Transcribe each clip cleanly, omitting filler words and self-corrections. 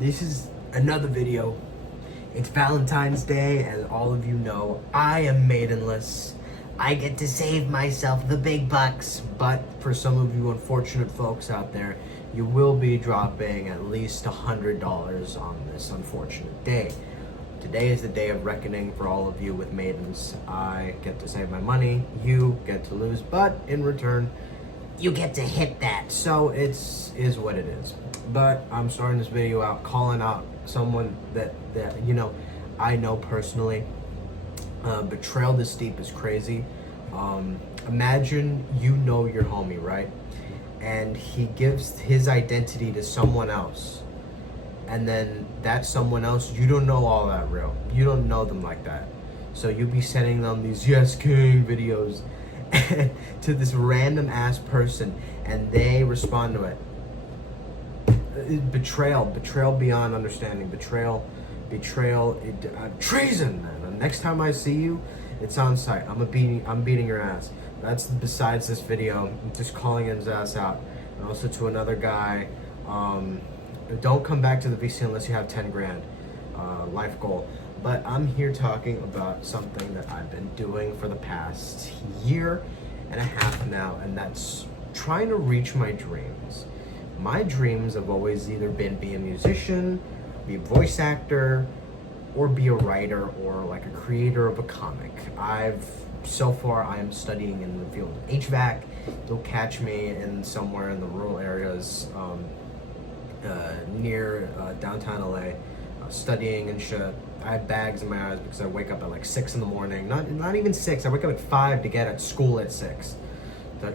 This is another video. It's Valentine's Day, as all of you know. I am maidenless. I get to save myself the big bucks, but for some of you unfortunate folks out there, you will be dropping at least $100 on this unfortunate day. Today is the day of reckoning for all of you with maidens. I get to save my money, you get to lose, but in return, you get to hit that. So is what it is. But I'm starting this video out calling out someone that you know I know personally. Betrayal this deep is crazy. Imagine you know your homie, right? And he gives his identity to someone else. And then that someone else, you don't know all that real. You don't know them like that. So you'll be sending them these Yes King videos to this random ass person, and they respond to it. Betrayal beyond understanding. Betrayal, treason, man. The next time I see you, it's on site. I'm beating your ass. That's besides this video. I'm just calling his ass out. And also to another guy, don't come back to the VC unless you have 10 grand, life goal. But I'm here talking about something that I've been doing for the past year and a half now, and that's trying to reach my dreams. My dreams have always either been be a musician, be a voice actor, or be a writer or like a creator of a comic. So far I am studying in the field of HVAC. You'll catch me in somewhere in the rural areas near downtown LA, studying and shit. I have bags in my eyes because I wake up at like 6 in the morning. Not even 6. I wake up at 5 to get at school at 6.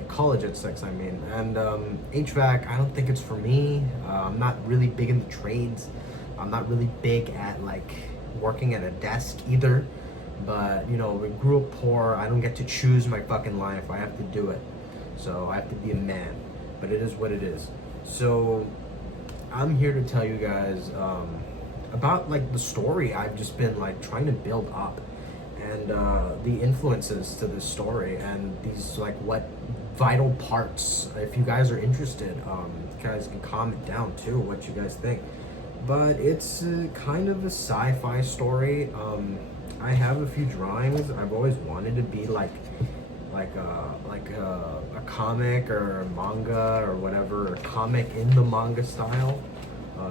College at 6, I mean. And HVAC, I don't think it's for me. I'm not really big in the trades. I'm not really big at like working at a desk either. But you know, we grew up poor. I don't get to choose my fucking life. I have to do it. So I have to be a man. But it is what it is. So I'm here to tell you guys about like the story I've just been like trying to build up, and the influences to this story, and these like what vital parts. If you guys are interested, you guys can comment down too what you guys think. But it's kind of a sci-fi story. I have a few drawings. I've always wanted to be like a comic or a manga or whatever, a comic in the manga style.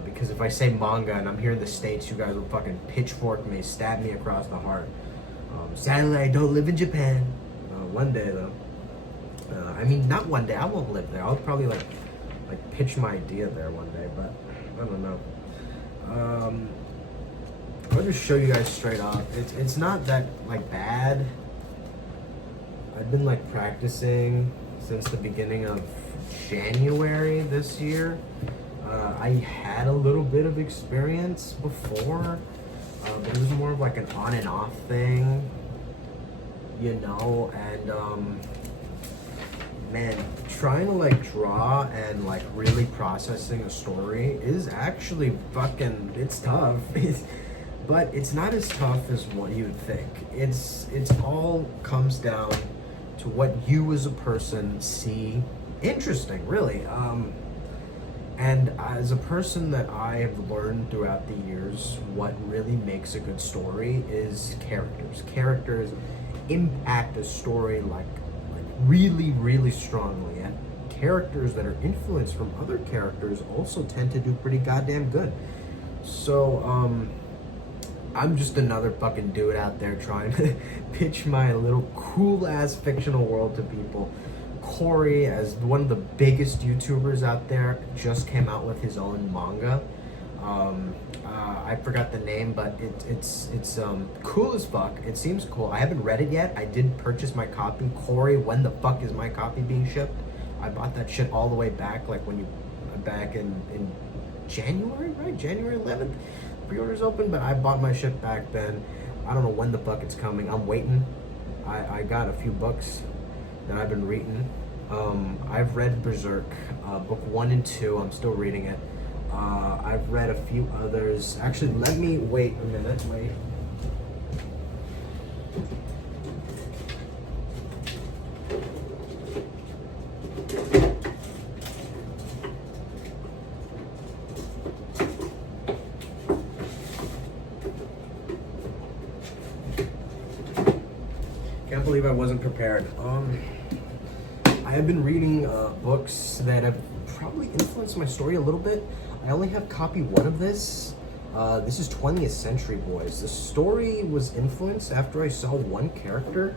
Because if I say manga and I'm here in the States, you guys will fucking pitchfork me, stab me across the heart. Sadly, I don't live in Japan. One day though. I mean, not one day. I won't live there. I'll probably like pitch my idea there one day, but I don't know. I'll just show you guys straight up. It's not that like bad. I've been like practicing since the beginning of January this year. I had a little bit of experience before, but it was more of like an on and off thing, you know. And man, trying to like draw and like really processing a story is actually fucking, it's tough. But it's not as tough as what you would think. It's all comes down to what you as a person see interesting, really. And as a person that I have learned throughout the years, what really makes a good story is characters. Characters impact a story like really, really strongly. And characters that are influenced from other characters also tend to do pretty goddamn good. So, I'm just another fucking dude out there trying to pitch my little cool ass fictional world to people. Corey, as one of the biggest YouTubers out there, just came out with his own manga. I forgot the name, but it's cool as fuck. It seems cool. I haven't read it yet. I did purchase my copy. Corey, when the fuck is my copy being shipped? I bought that shit all the way back, like back in January, right? January 11th. Pre-orders open, but I bought my shit back then. I don't know when the fuck it's coming. I'm waiting. I got a few books that I've been reading. I've read Berserk, book 1 and 2. I'm still reading it. I've read a few others. Actually, let me wait a minute. Wait. believe I wasn't prepared. I have been reading books that have probably influenced my story a little bit. I only have copy one of this. This is 20th Century Boys. The story was influenced after I saw one character.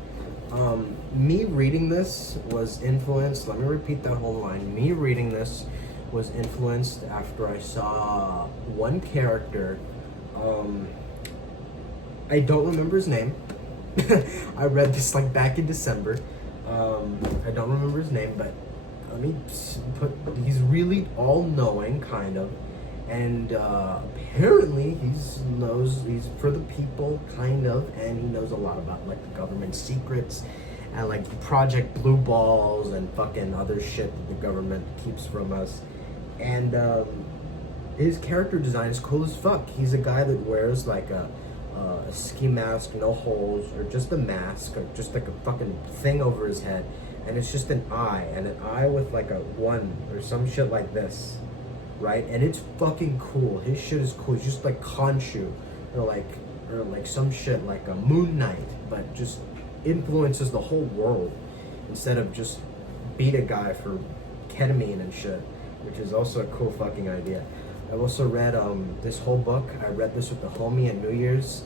Me reading this was influenced, let me repeat that whole line. Me reading this was influenced after I saw one character. I don't remember his name. I read this like back in December. I don't remember his name, but let me he's really all-knowing, kind of. And apparently he's for the people, kind of, and he knows a lot about like the government secrets and like Project Blue Balls and fucking other shit that the government keeps from us. And his character design is cool as fuck. He's a guy that wears like a ski mask, no holes, or just a mask, or just like a fucking thing over his head, and it's just an eye with like a one or some shit like this, right? And it's fucking cool. His shit is cool. He's just like Khonshu, or like some shit like a Moon Knight, but just influences the whole world instead of just beat a guy for ketamine and shit, which is also a cool fucking idea. I've also read this whole book. I read this with the homie at New Year's.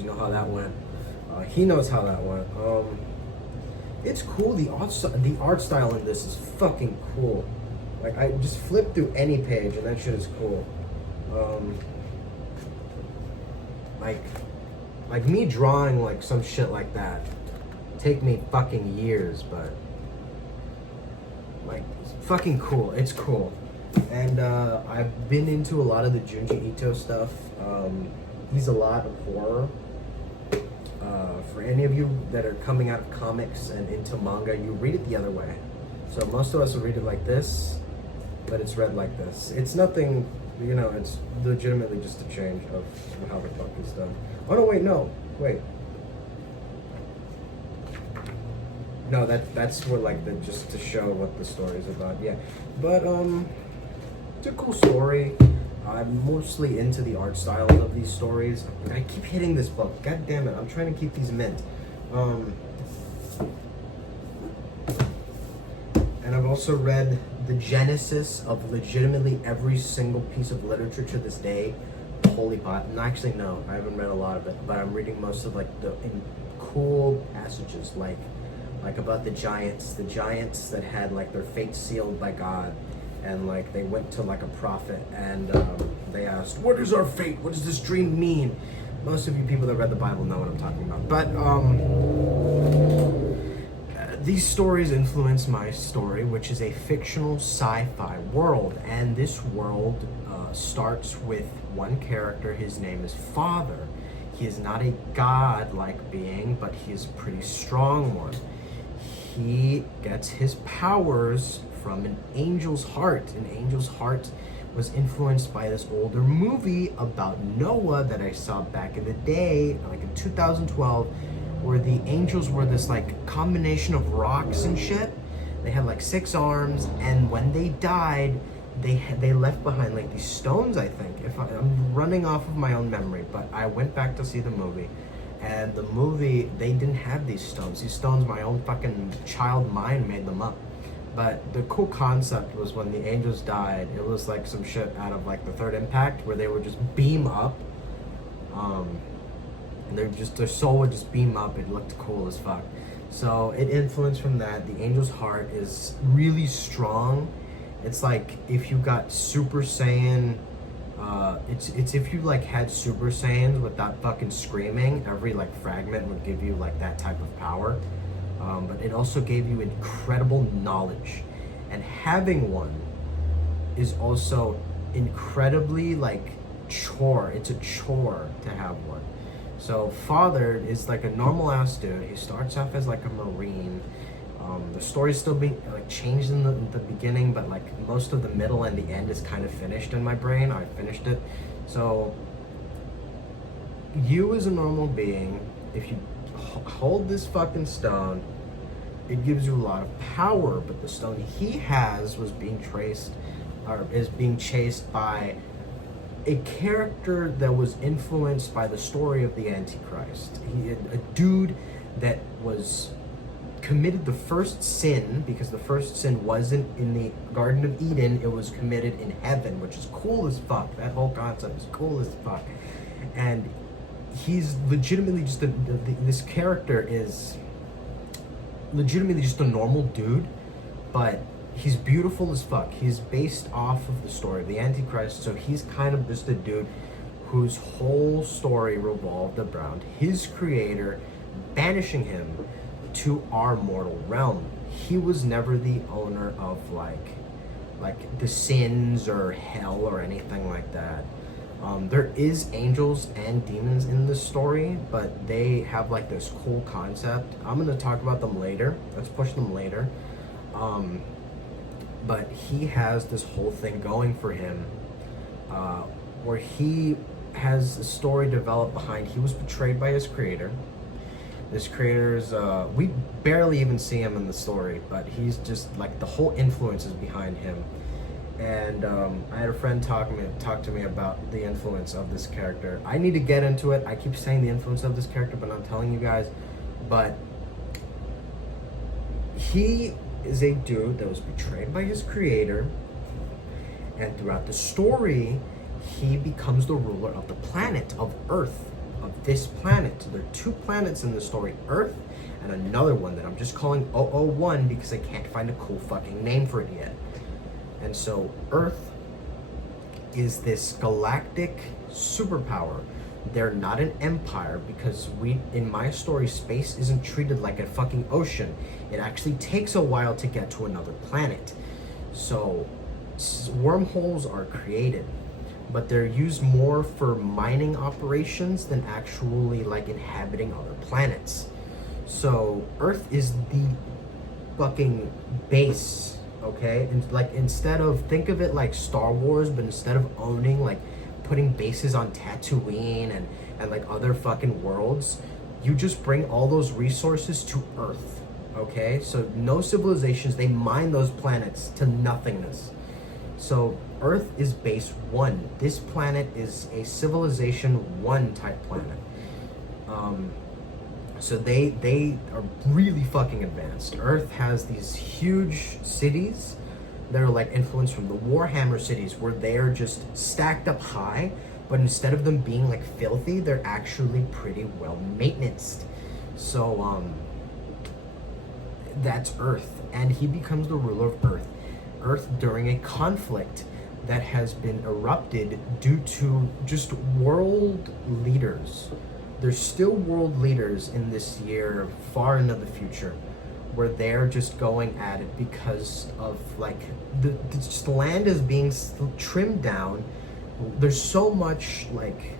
You know how that went. He knows how that went. It's cool. The art style in this is fucking cool. Like, I just flip through any page and that shit is cool. Like me drawing like some shit like that take me fucking years, but like, it's fucking cool. It's cool. And I've been into a lot of the Junji Ito stuff. He's a lot of horror. For any of you that are coming out of comics and into manga, you read it the other way. So most of us will read it like this, but it's read like this. It's nothing, you know, it's legitimately just a change of how the fuck it's done. Oh no, wait. No, that's what, like, just to show what the story's about, yeah. But it's a cool story. I'm mostly into the art styles of these stories. I keep hitting this book. God damn it, I'm trying to keep these mint. And I've also read the genesis of legitimately every single piece of literature to this day. Holy pot. And actually, no, I haven't read a lot of it, but I'm reading most of, like, the cool passages, like about the giants that had like their fate sealed by God, and like they went to like a prophet and they asked, what is our fate? What does this dream mean? Most of you people that read the Bible know what I'm talking about. But these stories influence my story, which is a fictional sci-fi world, and this world starts with one character. His name is Father. He is not a god-like being, but he is a pretty strong one. He gets his powers from an angel's heart. An angel's heart was influenced by this older movie about Noah that I saw back in the day, like in 2012, where the angels were this like combination of rocks and shit. They had like 6 arms, and when they died, they left behind like these stones, I think. I'm running off of my own memory, but I went back to see the movie. And the movie, they didn't have these stones. These stones, my own fucking child mind made them up. But the cool concept was when the angels died, it was like some shit out of like the Third Impact, where they would just beam up. And their soul would just beam up. It looked cool as fuck. So it influenced from that. The angel's heart is really strong. It's like if you got Super Saiyan. It's if you like had Super Saiyans without fucking screaming, every like fragment would give you like that type of power. But it also gave you incredible knowledge, and having one is also incredibly like chore. It's a chore to have one. So Father is like a normal ass dude. He starts off as like a Marine. The story's still being like changed in the beginning, but like most of the middle and the end is kind of finished in my brain. I finished it. So you as a normal being, if you hold this fucking stone, it gives you a lot of power, but the stone he has was being traced, or is being chased by a character that was influenced by the story of the Antichrist. A dude that was committed the first sin, because the first sin wasn't in the Garden of Eden, it was committed in heaven, which is cool as fuck. That whole concept is cool as fuck. And he's legitimately just this character is legitimately just a normal dude, but he's beautiful as fuck. He's based off of the story of the Antichrist, so he's kind of just a dude whose whole story revolved around his creator banishing him to our mortal realm. He was never the owner of like the sins or hell or anything like that. There is angels and demons in this story, but they have like this cool concept. I'm gonna talk about them later. Let's push them later. But he has this whole thing going for him, where he has a story developed behind. He was betrayed by his creator. This creator's, we barely even see him in the story, but he's just like the whole influence is behind him. And I had a friend talk to me about the influence of this character. I need to get into it. I keep saying the influence of this character, but I'm telling you guys. But he is a dude that was betrayed by his creator, and throughout the story, he becomes the ruler of the planet of Earth, of this planet. So there are two planets in the story, Earth and another one that I'm just calling 001 because I can't find a cool fucking name for it yet. And so Earth is this galactic superpower. They're not an empire because in my story, space isn't treated like a fucking ocean. It actually takes a while to get to another planet. So wormholes are created, but they're used more for mining operations than actually like inhabiting other planets. So Earth is the fucking base. Okay, and like instead of, think of it like Star Wars, but instead of owning like putting bases on Tatooine and like other fucking worlds, you just bring all those resources to Earth. Okay, so no civilizations, they mine those planets to nothingness. So Earth is base 1. This planet is a civilization 1 type planet. So they are really fucking advanced. Earth has these huge cities that are like influenced from the Warhammer cities, where they're just stacked up high, but instead of them being like filthy, they're actually pretty well maintenanced. So that's Earth, and he becomes the ruler of Earth. Earth during a conflict that has been erupted due to just world leaders. There's still world leaders in this year, far into the future, where they're just going at it because of like the land is being trimmed down. There's so much like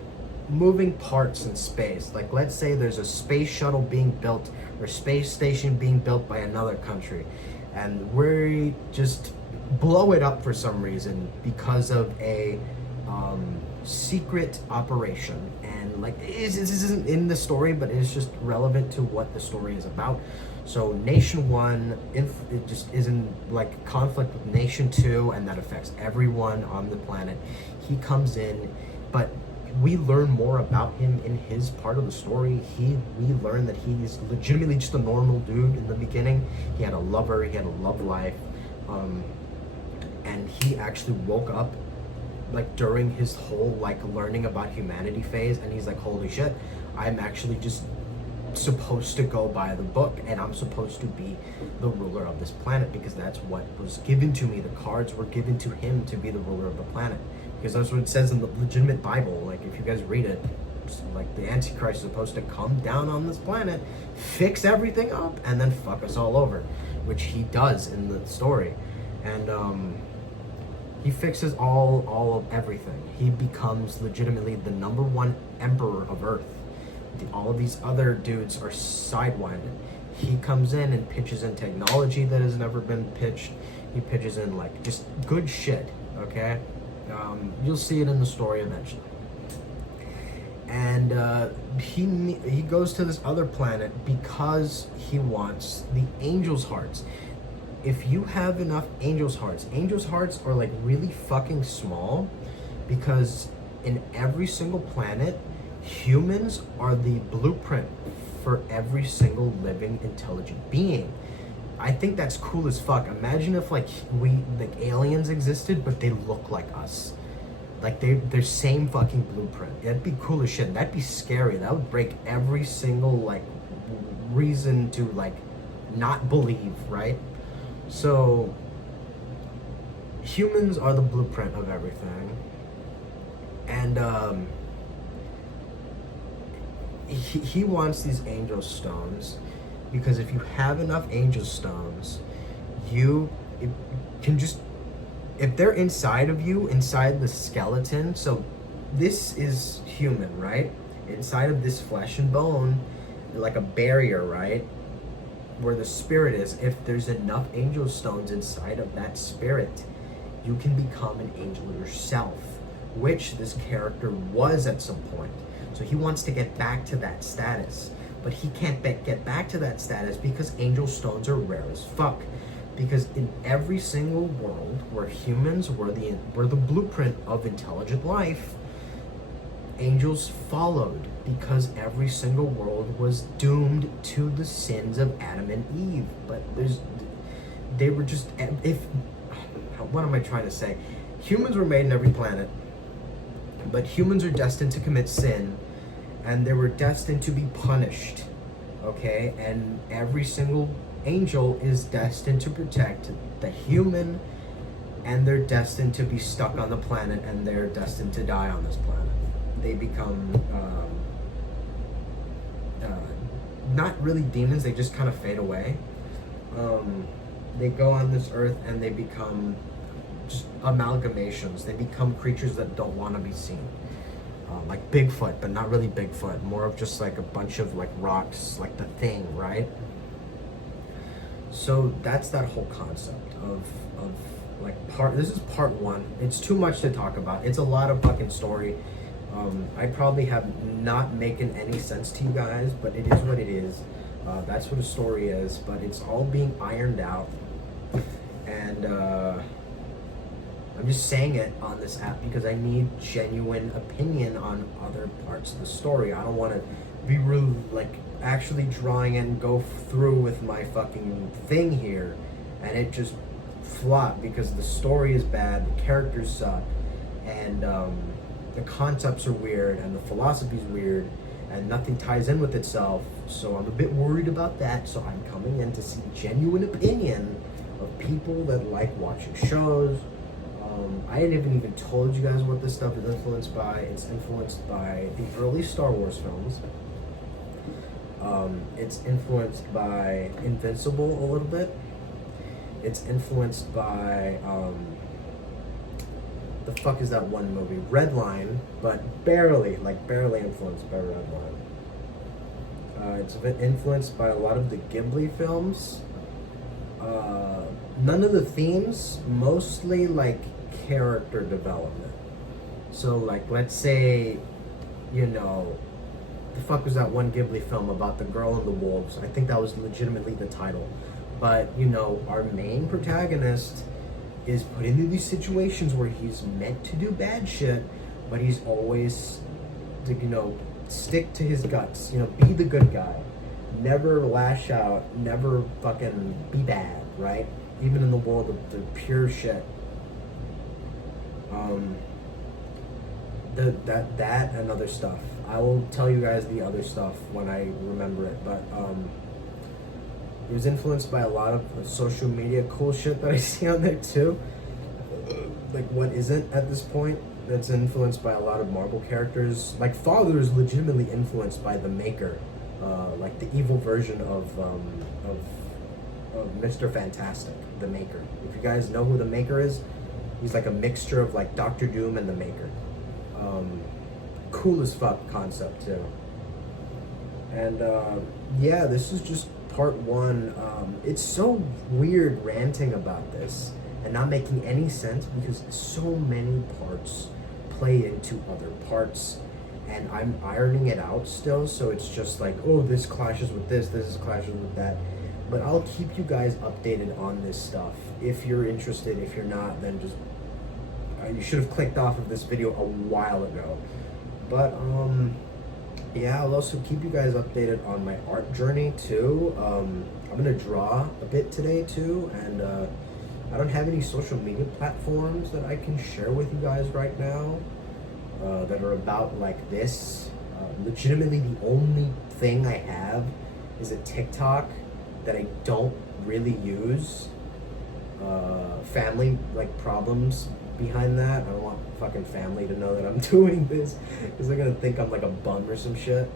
moving parts in space. Like let's say there's a space shuttle being built or space station being built by another country, and we just blow it up for some reason because of a secret operation. And like this isn't in the story, but it's just relevant to what the story is about. So Nation 1, it just is in like conflict with Nation 2, and that affects everyone on the planet. He comes in, but we learn more about him in his part of the story. We learn that he's legitimately just a normal dude in the beginning. He had a lover, he had a love life, and he actually woke up like during his whole like learning about humanity phase, and he's like, holy shit, I'm actually just supposed to go by the book, and I'm supposed to be the ruler of this planet because that's what was given to me. The cards were given to him to be the ruler of the planet, because that's what it says in the legitimate Bible. Like if you guys read it, like the Antichrist is supposed to come down on this planet, fix everything up, and then fuck us all over, which he does in the story. And he fixes all of everything. He becomes legitimately the #1 emperor of Earth. All of these other dudes are sidewinded. He comes in and pitches in technology that has never been pitched. He pitches in like just good shit, okay? You'll see it in the story eventually. And he goes to this other planet because he wants the angels' hearts. If you have enough angels' hearts are like really fucking small, because in every single planet, humans are the blueprint for every single living intelligent being. I think that's cool as fuck. Imagine if like aliens existed, but they look like us. Like they're same fucking blueprint. That'd be cool as shit. That'd be scary. That would break every single like reason to like not believe, right? So humans are the blueprint of everything. And he wants these angel stones because if you have enough angel stones, you can just, if they're inside of you, inside the skeleton, so this is human, right? Inside of this flesh and bone, like a barrier, right? Where the spirit is, if there's enough angel stones inside of that spirit, you can become an angel yourself, which this character was at some point. So he wants to get back to that status, but he can't get back to that status because angel stones are rare as fuck. Because in every single world where humans were the blueprint of intelligent life, angels followed because every single world was doomed to the sins of Adam and Eve. But they were just, what am I trying to say? Humans were made in every planet, but humans are destined to commit sin, and they were destined to be punished, okay? And every single angel is destined to protect the human, and they're destined to be stuck on the planet, and they're destined to die on this planet. They become, not really demons, they just kind of fade away. They go on this earth and they become just amalgamations. They become creatures that don't want to be seen. Like Bigfoot, but not really Bigfoot. More of just like a bunch of like rocks, like the Thing, right? So that's that whole concept of like this is part one. It's too much to talk about. It's a lot of fucking story. I probably have not making any sense to you guys, but it is what it is. That's what a story is, but it's all being ironed out. And I'm just saying it on this app because I need genuine opinion on other parts of the story. I don't want to be really like actually drawing and go through with my fucking thing here and it just flop because the story is bad, the characters suck, and the concepts are weird, and the philosophy is weird, and nothing ties in with itself. So I'm a bit worried about that. So I'm coming in to see genuine opinion of people that like watching shows. I haven't even told you guys what this stuff is influenced by. It's influenced by the early Star Wars films. It's influenced by Invincible a little bit. It's influenced by the fuck is that one movie? Redline, but barely influenced by Redline. It's been influenced by a lot of the Ghibli films. None of the themes, mostly like character development. So like, let's say, you know, the fuck was that one Ghibli film about the girl and the wolves? I think that was legitimately the title. But, you know, our main protagonist is put into these situations where he's meant to do bad shit, but he's always, you know, stick to his guts. You know, be the good guy. Never lash out. Never fucking be bad, right? Even in the world of the pure shit. That and other stuff. I will tell you guys the other stuff when I remember it, but it was influenced by a lot of social media cool shit that I see on there too. Like what isn't at this point? That's influenced by a lot of Marvel characters. Like Father is legitimately influenced by the Maker, like the evil version of Mr. Fantastic, the Maker. If you guys know who the Maker is, he's like a mixture of like Doctor Doom and the Maker. Cool as fuck concept too. And yeah, this is just part one. It's so weird ranting about this and not making any sense because so many parts play into other parts, and I'm ironing it out still. So it's just like, oh, this clashes with this clashes with that. But I'll keep you guys updated on this stuff if you're interested. If you're not, then just you should have clicked off of this video a while ago. But yeah, I'll also keep you guys updated on my art journey too. I'm gonna draw a bit today too, and I don't have any social media platforms that I can share with you guys right now that are about like this. Legitimately, the only thing I have is a TikTok that I don't really use. Family like problems behind that. I don't want fucking family to know that I'm doing this because they're gonna think I'm like a bum or some shit.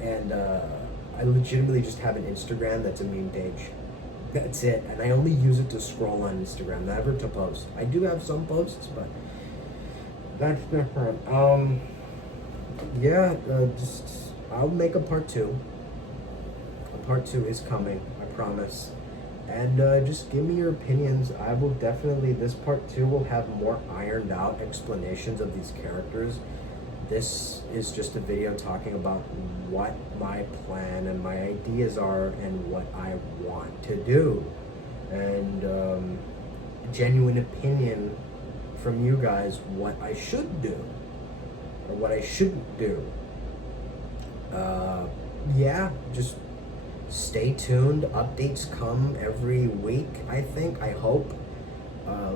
And I legitimately just have an Instagram that's a meme page. That's it, and I only use it to scroll on Instagram, never to post. I do have some posts, but that's different. Yeah, just I'll make a part 2. A part 2 is coming, I promise. And just give me your opinions. I will definitely, this part 2 will have more ironed out explanations of these characters. This is just a video talking about what my plan and my ideas are and what I want to do. And genuine opinion from you guys what I should do or what I shouldn't do. Yeah, just stay tuned. Updates come every week, I think. I hope.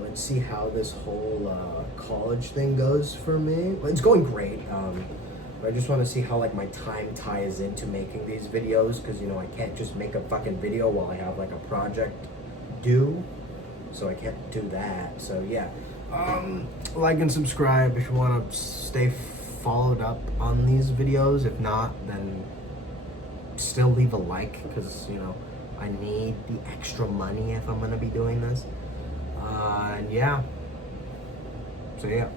Let's see how this whole college thing goes for me. Well, it's going great. But I just want to see how like my time ties into making these videos, because you know I can't just make a fucking video while I have like a project due, so I can't do that. So yeah, like and subscribe if you want to stay followed up on these videos. If not, then still leave a like, because you know I need the extra money if I'm gonna be doing this. And yeah, so yeah.